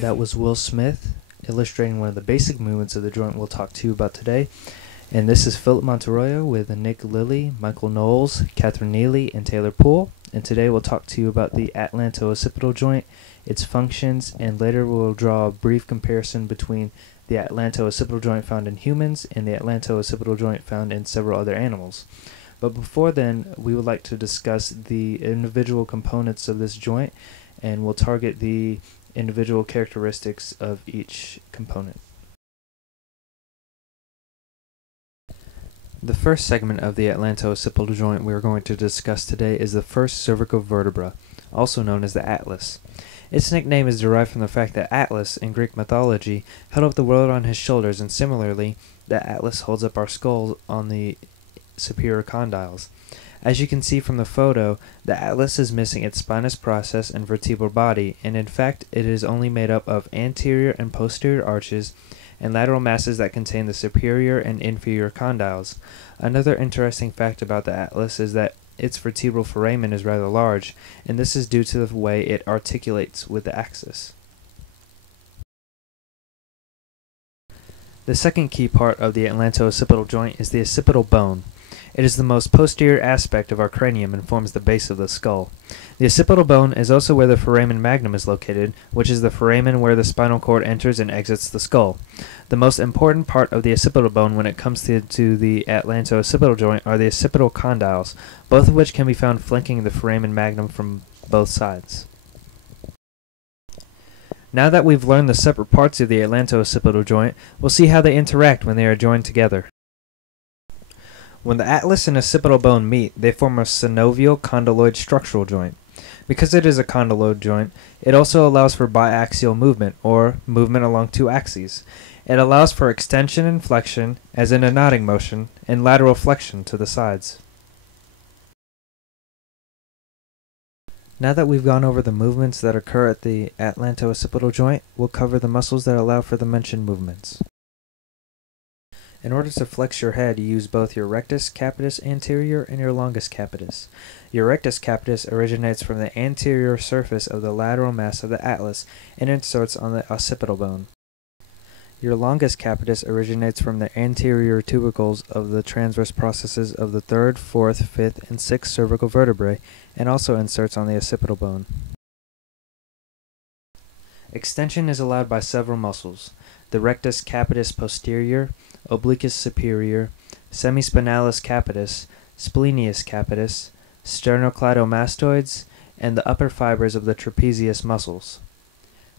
That was Will Smith illustrating one of the basic movements of the joint we'll talk to you about today. And this is Philip Monteroyo with Nick Lilly, Michael Knowles, Catherine Neely, and Taylor Poole. And today we'll talk to you about the atlanto-occipital joint, its functions, and later we'll draw a brief comparison between the atlanto-occipital joint found in humans and the atlanto-occipital joint found in several other animals. But before then, we would like to discuss the individual components of this joint, and we'll target the individual characteristics of each component. The first segment of the atlanto-occipital joint we are going to discuss today is the first cervical vertebra, also known as the atlas. Its nickname is derived from the fact that Atlas, in Greek mythology, held up the world on his shoulders, and similarly, the atlas holds up our skull on the superior condyles. As you can see from the photo, the atlas is missing its spinous process and vertebral body, and in fact it is only made up of anterior and posterior arches and lateral masses that contain the superior and inferior condyles. Another interesting fact about the atlas is that its vertebral foramen is rather large, and this is due to the way it articulates with the axis. The second key part of the atlanto-occipital joint is the occipital bone. It is the most posterior aspect of our cranium and forms the base of the skull. The occipital bone is also where the foramen magnum is located, which is the foramen where the spinal cord enters and exits the skull. The most important part of the occipital bone when it comes to the atlanto-occipital joint are the occipital condyles, both of which can be found flanking the foramen magnum from both sides. Now that we've learned the separate parts of the atlanto-occipital joint, we'll see how they interact when they are joined together. When the atlas and occipital bone meet, they form a synovial condyloid structural joint. Because it is a condyloid joint, it also allows for biaxial movement, or movement along two axes. It allows for extension and flexion, as in a nodding motion, and lateral flexion to the sides. Now that we've gone over the movements that occur at the atlanto-occipital joint, we'll cover the muscles that allow for the mentioned movements. In order to flex your head, you use both your rectus capitis anterior and your longus capitis. Your rectus capitis originates from the anterior surface of the lateral mass of the atlas and inserts on the occipital bone. Your longus capitis originates from the anterior tubercles of the transverse processes of the 3rd, 4th, 5th, and 6th cervical vertebrae and also inserts on the occipital bone. Extension is allowed by several muscles: the rectus capitis posterior, obliquus superior, semispinalis capitis, splenius capitis, sternocleidomastoids, and the upper fibers of the trapezius muscles.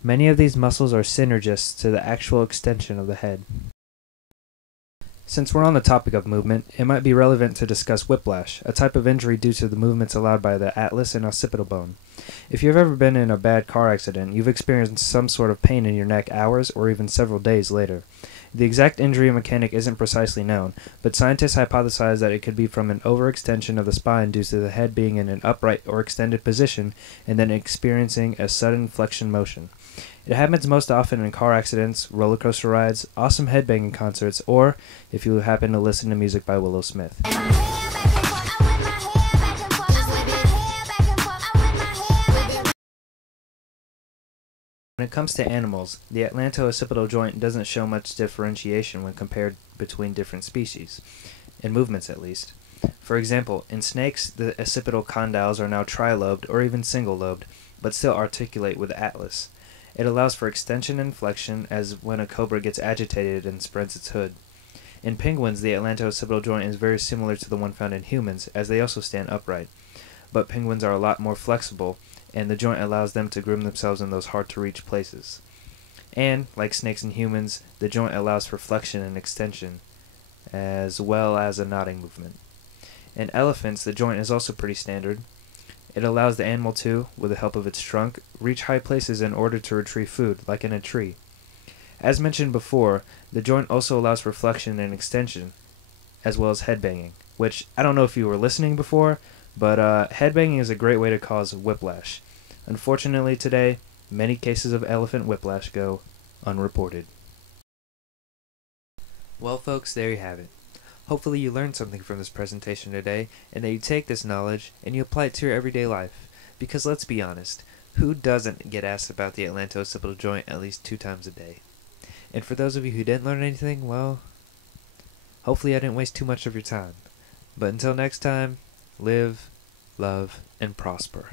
Many of these muscles are synergists to the actual extension of the head. Since we're on the topic of movement, it might be relevant to discuss whiplash, a type of injury due to the movements allowed by the atlas and occipital bone. If you've ever been in a bad car accident, you've experienced some sort of pain in your neck hours or even several days later. The exact injury mechanic isn't precisely known, but scientists hypothesize that it could be from an overextension of the spine due to the head being in an upright or extended position and then experiencing a sudden flexion motion. It happens most often in car accidents, roller coaster rides, awesome headbanging concerts, or if you happen to listen to music by Willow Smith. When it comes to animals, the atlanto-occipital joint doesn't show much differentiation when compared between different species, in movements at least. For example, in snakes, the occipital condyles are now trilobed or even single-lobed, but still articulate with the atlas. It allows for extension and flexion as when a cobra gets agitated and spreads its hood. In penguins, the atlanto-occipital joint is very similar to the one found in humans, as they also stand upright. But penguins are a lot more flexible, and the joint allows them to groom themselves in those hard-to-reach places. And, like snakes and humans, the joint allows for flexion and extension, as well as a nodding movement. In elephants, the joint is also pretty standard. It allows the animal to, with the help of its trunk, reach high places in order to retrieve food, like in a tree. As mentioned before, the joint also allows for flexion and extension, as well as headbanging, which, I don't know if you were listening before, but headbanging is a great way to cause whiplash. Unfortunately today, many cases of elephant whiplash go unreported. Well folks, there you have it. Hopefully you learned something from this presentation today, and that you take this knowledge and you apply it to your everyday life. Because let's be honest, who doesn't get asked about the atlanto-occipital joint at least 2 times a day? And for those of you who didn't learn anything, well, hopefully I didn't waste too much of your time. But until next time, live, love, and prosper.